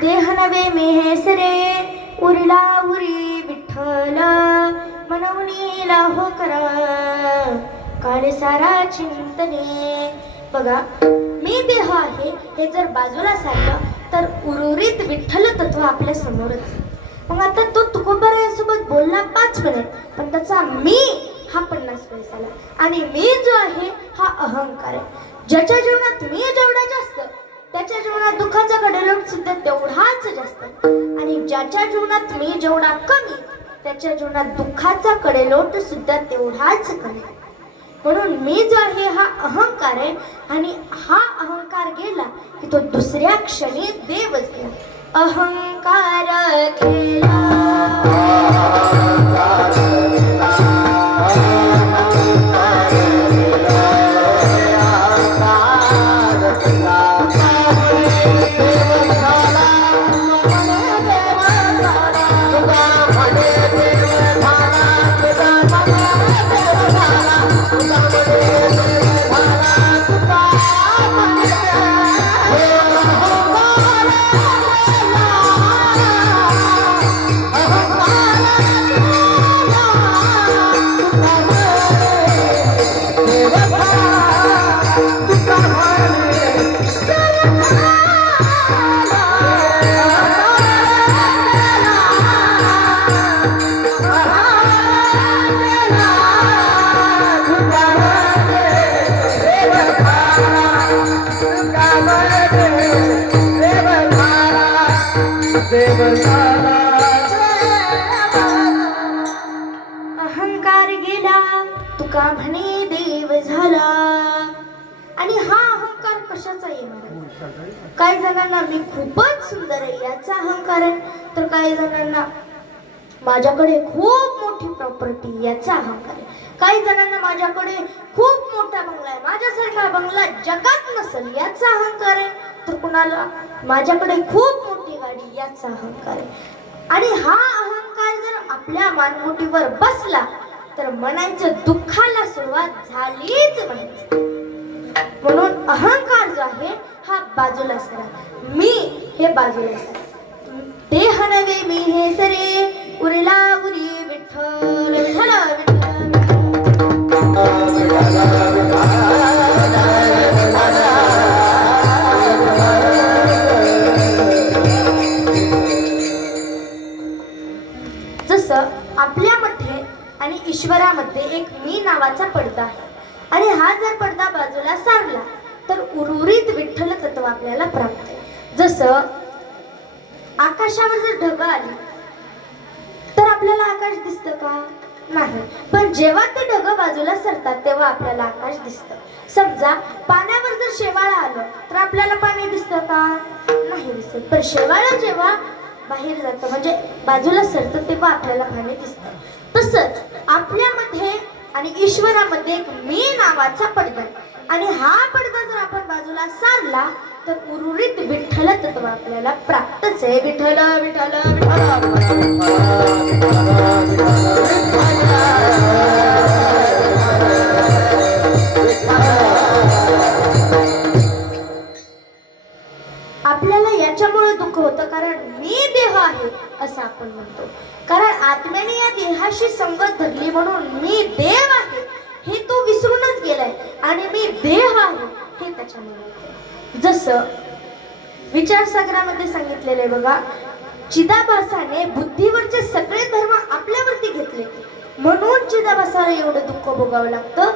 देह नवे मेहसरे उरला उरी विठ्ठल मनवणीला हो करा काळे सारा चिंतने. बघा, मी देह आहे हे जर बाजूला सारलं तर उर्वरित विठ्ठल तत्व आपल्या समोरच. मग आता तो तुकोबारायांसोबत बोलला 5 मिनिट, पण त्याचा मी हा 50 पैसाला. आणि मी जो आहे हा अहंकार आहे. ज्याच्या जीवनात मी जेवढा जास्त त्याच्या जीवनात दुःखाचा कडेलोट सुद्धा तेवढाच जास्त. आणि ज्याच्या जीवनात मी जेवढा कमी त्याच्या जीवनात दुःखाचा कडेलोट सुद्धा तेवढाच कमी. म्हणून मी जो आहे हा अहंकार आहे. आणि हा अहंकार गेला की तो दुसऱ्या क्षणी देवच गेला. अहंकार गेला अहंकार गेला तुका म्हणे देव झाला. आणि हा अहंकार कशाचा येणार? काही जणांना मी खूपच सुंदर आहे याचा अहंकार आहे, तर काही जणांना माझ्याकडे खूप मोठी प्रॉपर्टी याचा अहंकार आहे. काही जणांना माझ्याकडे खूप मोठा बंगला आहे, माझ्यासारखा बंगला जगात नसेल याचा अहंकार आहे. तर कुणाला माझ्याकडे खूप मोठी गाडी याचा अहंकार आहे. आणि हा अहंकार जर आपल्या मानगुटीवर बसला तर म्हणायचं दुःखाला सुरुवात झालीच म्हणायचं. म्हणून अहंकार जो आहे हा बाजूला सरा. मी हे बाजूला सरा. देह नवे मी हे सरे उरला उरी विठ्ठल विठ्ठल विठ्ठल. जसं आपल्यामध्ये आणि ईश्वरामध्ये एक मी नावाचा पडदा आहे. आणि हा जर पडदा बाजूला सारला तर उर्वरित विठ्ठल तत्व आपल्याला प्राप्त आहे. जसं आकाशावर जर ढग आली तर आपल्याला आकाश दिसतं का? नाही. पण जेव्हा ते ढग बाजूला सरतात तेव्हा आपल्याला आकाश दिसतं. समजा पाण्यावर जर शेवाळं आलं तर आपल्याला पाणी दिसतं का? नाही दिसत. पण शेवाळं जेव्हा बाहेर जातं म्हणजे बाजूला सरतं तेव्हा आपल्याला पाणी दिसतं. तसंच आपल्यामध्ये आणि ईश्वरामध्ये एक मी नावाचा पडदा आहे. आणि हा पडदा जर आपण बाजूला सारला तर उर्वरित विठ्ठल तत्व आपल्याला प्राप्तच आहे. विठ्ठल विठ्ठल विठ्ठल. आपल्याला याच्यामुळे दुःख होतं कारण मी देह आहे असं आपण म्हणतो. कारण आत्म्याने या देहाशी संगत धरली म्हणून मी देव आहे हे तो विसरूनच गेलाय आणि मी देह आहे हे त्याच्यामुळे. जसं विचारसागरामध्ये सांगितलेलं आहे बघा, चिदाभासाने बुद्धीवरचे सगळे धर्म आपल्यावरती घेतले म्हणून चिदाभासाला एवढं दुःख भोगावं लागतं.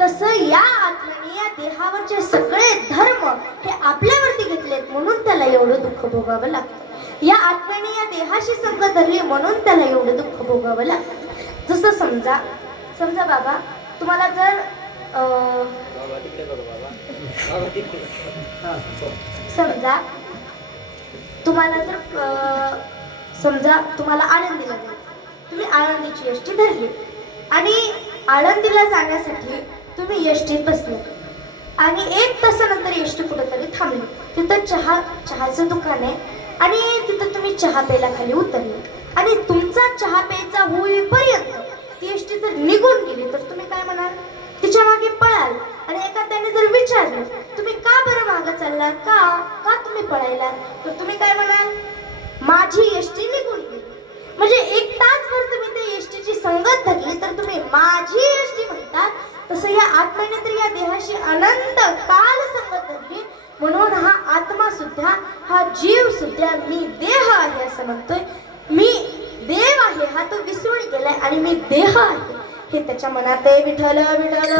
तसं या आत्म्याने या देहावरचे सगळे धर्म हे आपल्यावरती घेतलेत म्हणून त्याला एवढं दुःख भोगावं लागतं. या आत्म्याने या देहाशी संगत धरली म्हणून त्याला एवढं दुःख भोगावं लागतं. जसं समजा बाबा तुम्हाला जर समजा तुम्हाला आळंदीला जायचं, तुम्ही आळंदीची एसटी धरली आणि आळंदीला जाण्यासाठी तुम्ही एसटीत बसले आणि 1 तासानंतर एसटी कुठेतरी थांबली. तिथं चहाचं दुकान आहे आणि तिथं तुम्ही चहा प्यायला खाली उतरले आणि तुमचा चहा प्यायचा होईपर्यंत ती एसटी जर निघून गेली तर तुम्ही काय म्हणाल? तिच्या मागे पळाल. आणि एखाद्याने जर विचारलं तुम्ही का बरं मागं चाललात, का तुम्ही पळायला, तर तुम्ही काय म्हणाल? माझी एसटी निघून गेली. म्हणजे 1 तासभर तुम्ही त्या एसटीची संगत धरली तर तुम्ही माझी एसटी म्हणतात. तसं या आत्म्याने तर या देहाशी अनंत काल संगत धरली म्हणून हा आत्मा सुद्धा हा जीव सुद्धा मी देह आहे असं म्हणतोय. मी देव आहे हा तो विसरून गेलाय आणि मी देह आहे हे त्याच्या मनात आहे. विठ्ठल विठ्ठल.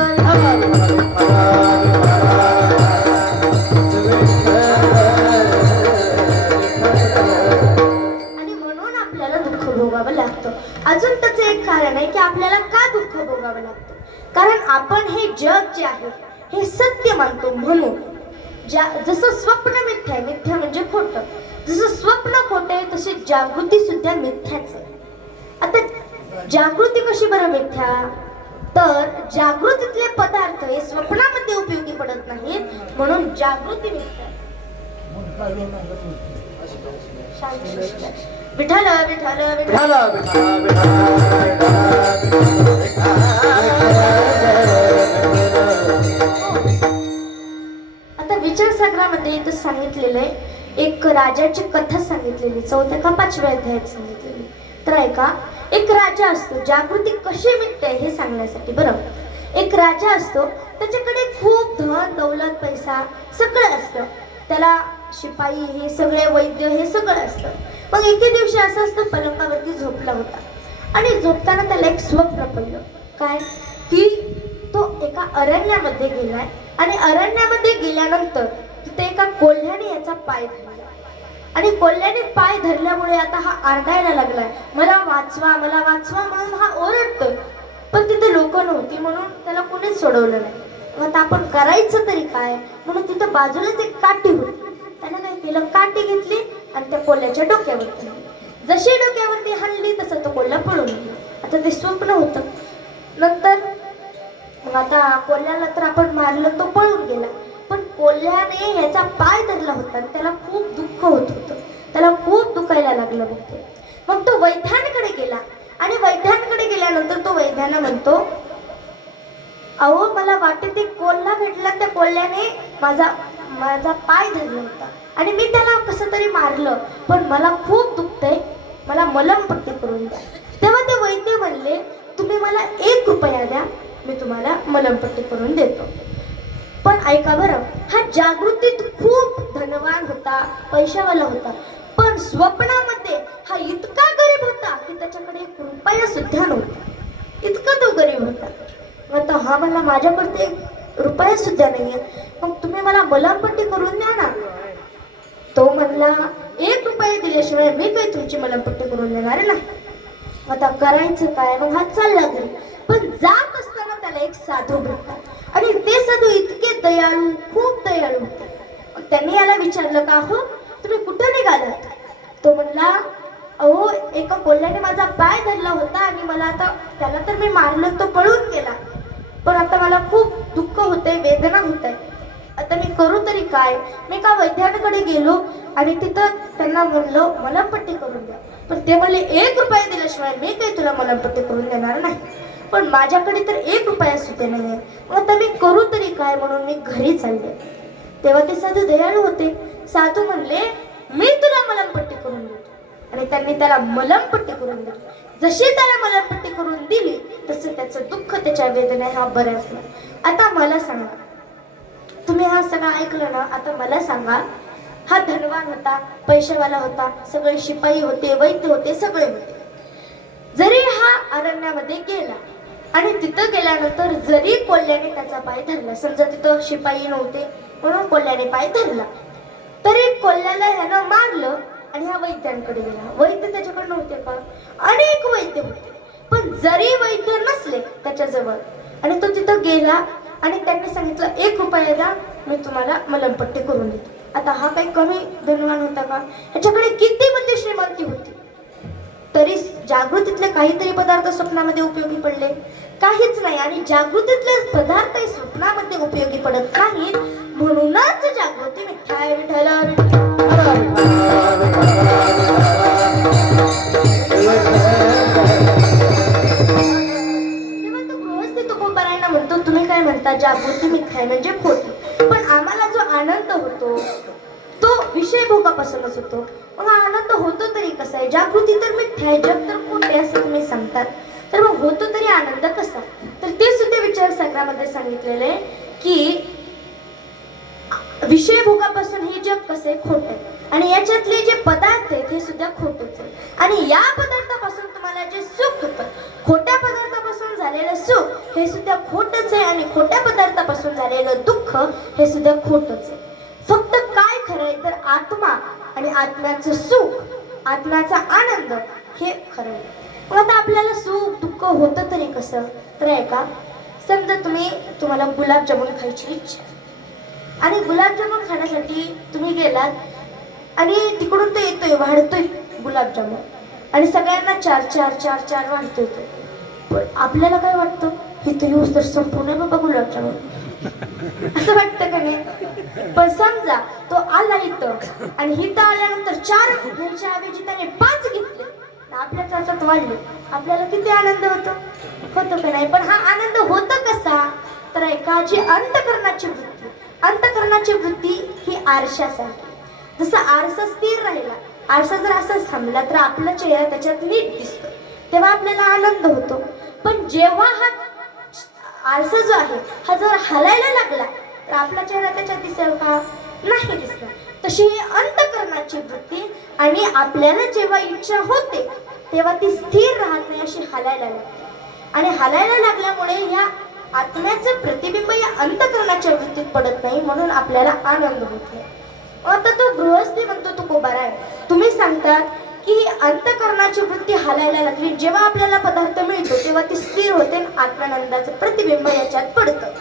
आणि म्हणून आपल्याला दुःख भोगावं लागतं. अजून त्याचं एक कारण आहे की आपल्याला का दुःख भोगावं लागतं, कारण आपण हे जग जे आहे हे सत्य मानतो म्हणून. जसं स्वप्न मिथ्या आहे, मिथ्या म्हणजे खोटं, जसं स्वप्न खोटं आहे तशी जागृती सुद्धा मिथ्याच आहे. आता जागृती कशी बरं मिथ्या, तर जागृतीतले पदार्थ हे स्वप्नामध्ये उपयोगी पडत नाहीत म्हणून जागृती मिथ्या. विठ्ठल विठ्ठल विठ्ठल. आता विचारसागरामध्ये इथं सांगितलेलं आहे, एक राजाची कथा सांगितलेली 4थ्या का 5व्या अध्यायात सांगितलेली. तर ऐका, एक राजा असतो, जागृती कशी मिळते हे सांगण्यासाठी. बरं, एक राजा असतो, त्याच्याकडे खूप धन दौलत पैसा सगळं असतं, त्याला शिपाई हे सगळे वैद्य हे सगळं असतं. मग एके दिवशी असं असतं, पलंगावरती झोपला होता आणि झोपताना त्याला एक स्वप्न पडलं. काय की तो एका अरण्यामध्ये गेलाय आणि अरण्यामध्ये गेल्यानंतर तिथे एका कोल्ह्याने याचा पाय धरला आणि कोल्ह्याने पाय धरल्यामुळे आता हा आरडायला लागलाय, मला वाचवा मला वाचवा म्हणून हा ओरडतोय. पण तिथे लोक नव्हती म्हणून त्याला कोणीच सोडवलं नाही. आता आपण करायचं तरी काय म्हणून तिथं बाजूलाच एक काठी होती. त्याने काय केलं, काठी घेतली आणि त्या कोल्ह्याच्या डोक्यावरती, जशी डोक्यावरती हल्ली तसं तो कोल्हा पळून गेला. आता ते स्वप्न होतं. नंतर मग आता कोल्ह्याला तर आपण मारलं, तो पळून गेला. पण कोल्ह्याने ह्याचा पाय धरला होता आणि त्याला खूप दुःख होत होतं, त्याला खूप दुखायला लागलं. मग तो वैद्यांकडे गेला आणि वैद्यांकडे गेल्यानंतर तो वैद्यांना म्हणतो, अहो मला वाटते एक कोल्हा भेटला, त्या कोल्ह्याने माझा पाय धरला होता आणि मी त्याला कसं तरी मारलं, पण मला खूप दुखतंय, मला मलमपट्टी करून द्या. तेव्हा ते वैद्य म्हणले, तुम्ही मला 1 रुपया द्या, मी तुम्हाला मलमपट्टी करून देतो. पण ऐका बरं, हा जागृतीत खूप धनवान होता, पैशावाला होता, पण स्वप्नामध्ये हा इतका गरीब होता की त्याच्याकडे 1 रुपया सुद्धा नव्हता. इतका तो गरीब होता. आता हा म्हणला, माझ्याकडे 1 रुपया सुद्धा नाहीये, मग तुम्ही मला मलमपट्टी करून द्या ना. तो म्हणला, 1 रुपया दिल्याशिवाय मी काही तुमची मलमपट्टी करून देणार नाही. आता करायचं काय, मग हा चालला घरी. पण जात असताना त्याला एक साधू भेटतात आणि ते साधू इतके दयाळू, खूप दयाळू होते. मग त्यांनी याला विचारलं, का हो तुम्ही कुठं निघालात? तो म्हणला, अहो एका कोल्ह्याने माझा पाय धरला होता आणि मला आता, त्याला तर मी मारलं, तो पळून गेला, पण आता मला खूप दुःख होतंय, वेदना होत आहे. आता मी करू तरी काय? मी एका वैद्याकडे गेलो आणि तिथं त्यांना म्हणलो मलमपट्टी करून द्या, पण ते म्हणले 1 रुपया दिल्याशिवाय मी काही तुला मलमपट्टी करून देणार नाही. पण माझ्याकडे तर 1 रुपया सुद्धा नाही आहे. मग आता मी करू तरी काय? म्हणून मी घरी चालले. तेव्हा ते साधू दयाळू होते. साधू म्हणले, मी तुला मलमपट्टी करून देतो. आणि त्यांनी त्याला मलमपट्टी करून दिली. जशी त्याला मलमपट्टी करून दिली तसं त्याचं दुःख, त्याच्या वेदना ह्या बऱ्याच नाही. आता मला सांगा, तुम्ही हा सगळं ऐकलं ना? आता मला सांगा, हा धनवान होता, पैशावाला होता, सगळे शिपाई होते, वैद्य होते, सगळे होते. जरी हा अरण्यामध्ये गेला आणि तिथं गेल्यानंतर जरी कोल्ह्याने त्याचा पाय धरला, समजा तिथं शिपाई नव्हते म्हणून कोल्ह्याने पाय धरला, तरी कोल्ह्याला ह्यानं मारलं आणि ह्या वैद्यांकडे गेला. वैद्य त्याच्याकडे नव्हते का? अनेक वैद्य होते. पण जरी वैद्य नसले त्याच्याजवळ आणि तो तिथं गेला आणि त्यांनी सांगितलं 1 रुपया द्या, मी तुम्हाला मलमपट्टी करून देतो. आता हा काही कमी धनवान होता का? ह्याच्याकडे किती म्हणजे श्रीमंती होती, तरी जागृतीतले काहीतरी पदार्थ स्वप्नामध्ये उपयोगी पडले? काहीच नाही. आणि जागृतीतले पदार्थ स्वप्नामध्ये उपयोगी पडत नाही, म्हणूनच जागृती मिठाई विठायला म्हणतो, तुम्ही काय म्हणता जागृती मिथ्या म्हणजे खोटी, पण आम्हाला जो आनंद होतो तो विषय भोगापासूनच होतो. मग आनंद होतो तरी कसा आहे? जागृती तर मिथ्या आहे, जग तर खोटे असं तुम्ही सांगतात, तर मग होतो तरी आनंद कसा? तर ते सुद्धा विचारसागरामध्ये सांगितलेलं आहे की विषय भोगापासून हे जग कसं आहे? खोटं आहे. आणि याच्यातले जे पदार्थ आहेत हे सुद्धा खोटच आहे. आणि या पदार्थापासून तुम्हाला जे सुख होतं, खोट्या पदार्थापासून झालेलं सुख हे सुद्धा खोटच आहे. आणि खोट्या पदार्थापासून झालेलं दुःख हे सुद्धा खोटच आहे. फक्त काय खरंय तर आत्मा आणि आत्म्याचं सुख, आत्म्याचा आनंद हे खरं आहे. मग आता आपल्याला सुख दुःख होतं तरी कसं? तर आहे का, समजा तुम्हाला गुलाबजामुन खायची इच्छा आणि गुलाबजामुन खाण्यासाठी तुम्ही गेलात आणि तिकडून तो येतोय, वाढतोय गुलाबजामुन आणि सगळ्यांना 4 वाढतोय तो. पण आपल्याला काय वाटतं? इथं येऊस तर संपूर्ण बाबा गुलाबजामुन असं वाटतं का नाही? पण समजा तो आला इथं आणि इथं आल्यानंतर 4 घ्यायच्या ऐवजी त्याने 5 घेतले, आपल्या त्याच्यात वाढले, आपल्याला किती आनंद होतो का नाही? पण हा आनंद होतो कसा? तर एका जी अंतःकरणाची वृत्ती ही आरशासारखी. जसं आरसा स्थिर राहिला, आरसा जर असाच थांबला तर आपला चेहरा त्याच्यात नीट दिसतो, तेव्हा आपल्याला आनंद होतो. पण जेव्हा हा आरसा जो आहे हा जर हलायला लागला तर आपला चेहरा त्याच्यात दिसेल का? नाही दिसणार. तशी ही अंतःकरणाची वृत्ती आणि आपल्याला जेव्हा इच्छा होते तेव्हा ती स्थिर राहत नाही, अशी हलायला लागते. आणि हलायला लागल्यामुळे या आत्म्याचं प्रतिबिंब या अंतःकरणाच्या वृत्तीत पडत नाही, म्हणून आपल्याला आनंद होत नाही. आता तो गृहस्थी म्हणतो तुकोबारा आहे, तुम्ही सांगतात की अंतःकरणाची वृत्ती हलायला लागली, जेव्हा आपल्याला पदार्थ मिळतो तेव्हा ती स्थिर होते, आत्मानंदाचं प्रतिबिंब याच्यात पडतं,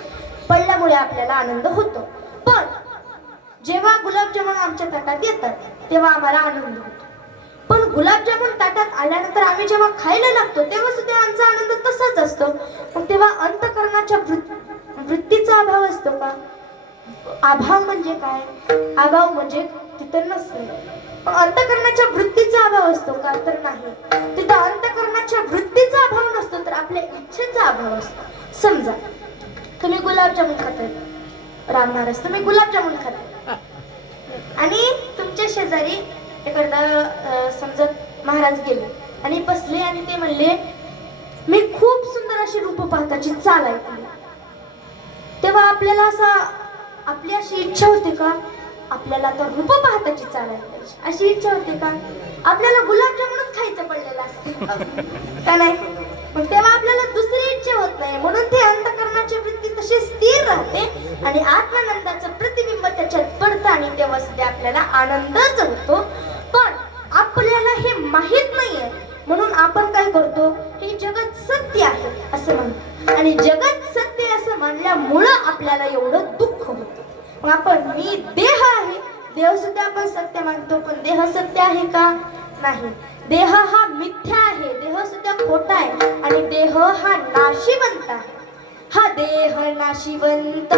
पडल्यामुळे आपल्याला आनंद होतो. पण जेव्हा गुलाबजामुन आमच्या ताटात येतात तेव्हा आम्हाला आनंद होतो. पण गुलाबजामुन ताटात आल्यानंतर आम्ही जेव्हा खायला लागतो तेव्हा सुद्धा आमचा आनंद तसाच असतो. मग तेव्हा अंतःकरणाच्या वृत्तीचा अभाव असतो का? अभाव म्हणजे काय? अभाव म्हणजे तिथं नसणे. अंतःकरणाच्या वृत्तीचा अभाव असतो का? तर नाही. तिथं अंतःकरणाच्या वृत्तीचा अभाव नसतो, तर आपल्या इच्छेचा अभाव असतो. समजा तुम्ही गुलाबजामुन खाताय, राम महाराज तुम्ही गुलाबजामुन खाताय आणि तुमच्या शेजारी एखादा समजा महाराज गेले आणि बसले आणि ते म्हणले मी खूप सुंदर अशी रूप पाहताची चाल ऐकली. तेव्हा आपल्याला आपली अशी इच्छा होते का? आपल्याला आता रूप पाहताची चाल ऐकायची अशी इच्छा होते का? आपल्याला गुलाबजामुनच खायचं पडलेलं असतं का नाही? मग तेव्हा आपल्याला दुसरी इच्छा होत नाही, म्हणून ते अंतःकरणाची वृत्ती तशी स्थिर राहते आणि आत्मानंदाचं प्रतिबिंब त्याच्यात पडतं आणि तेव्हा सुद्धा आपल्याला आनंदच होतो. पण आपल्याला हे माहित नाहीये, म्हणून आपण काय करतो? आणि जगत सत्य असं मानल्यामुळं आपल्याला एवढं दुःख होतं. मग आपण मी देह आहे, देह सुद्धा आपण सत्य मानतो, पण देह सत्य आहे का? नाही. देह हा मिथ्या आहे, देह सुद्धा खोटा आहे आणि देह हा नाशिवंत आहे. हा देह नाशिवंत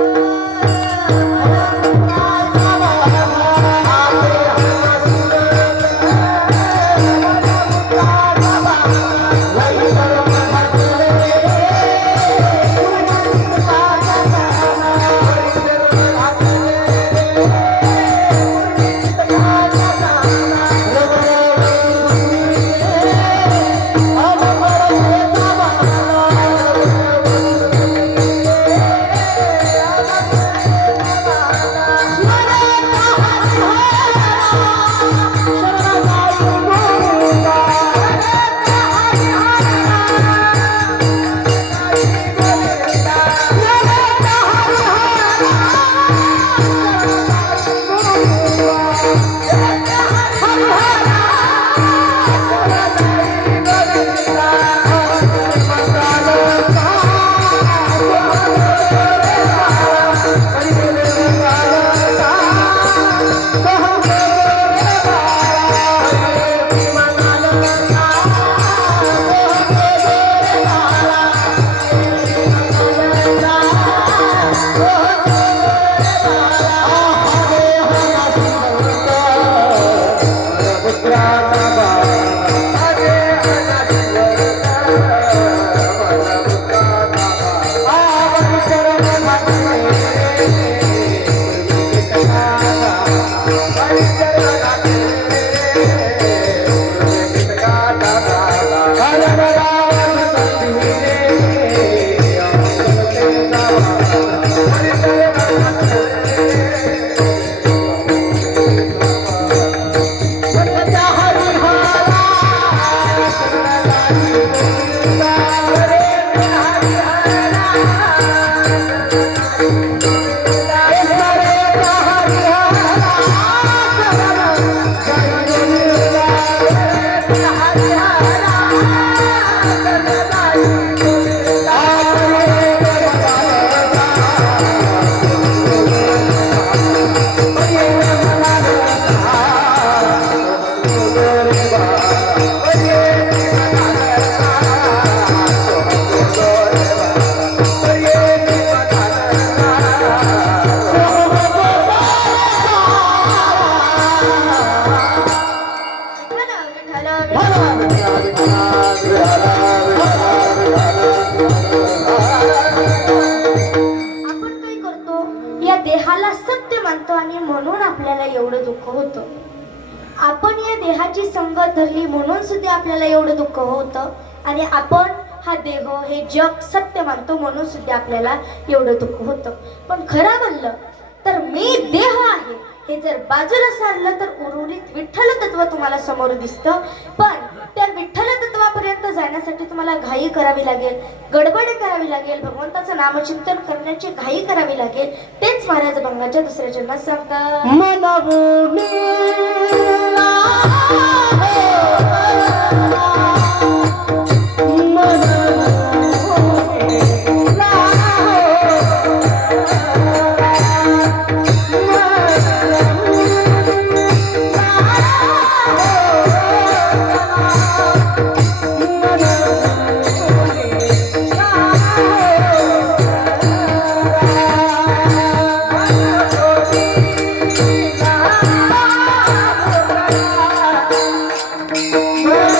देहाला सत्य मानतो आणि म्हणून आपल्याला एवढं दुःख होतं. आपण या देहाची संगत धरली म्हणून सुद्धा आपल्याला एवढं दुःख होतं आणि आपण हा देह हे जग सत्य मानतो म्हणून सुद्धा आपल्याला एवढं दुःख होतं. पण खरं म्हणलं तर मी देह आहे हे जर बाजूला सारलं तर उर्वरित विठ्ठल तत्व तुम्हाला समोर दिसतं. पण त्या विठ्ठल तत्वापर्यंत जाण्यासाठी तुम्हाला घाई करावी लागेल, गडबड करावी लागेल, भगवंताचं नामचिंतन करण्याची घाई करावी लागेल. तेच महाराज भंगाच्या दुसऱ्या चरणात सांगतात. Yeah.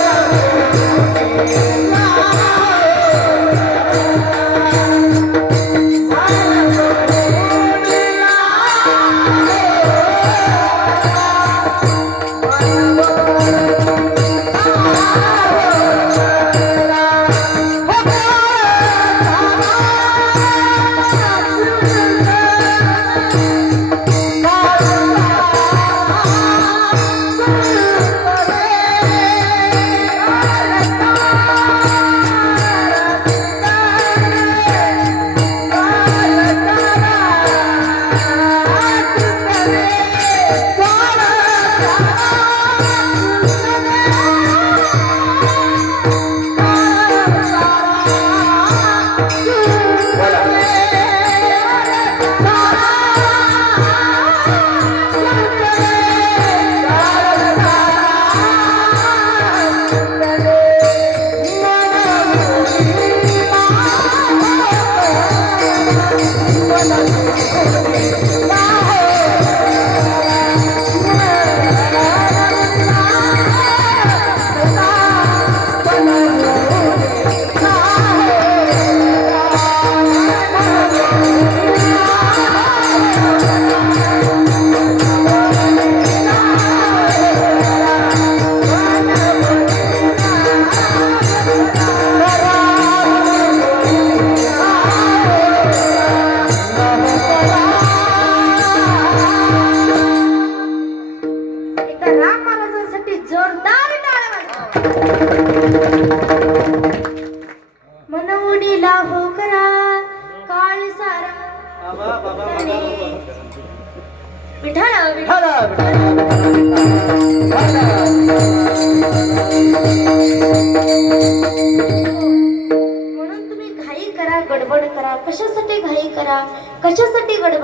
एकदा राम महाराजांसाठी जोरदार टाळ्या मनवडीला हो करा काळ सारा विठाळ विठाल म्हणून तुम्ही घाई करा गडबड करा कशासाठी घाई करा कशासाठी गडबड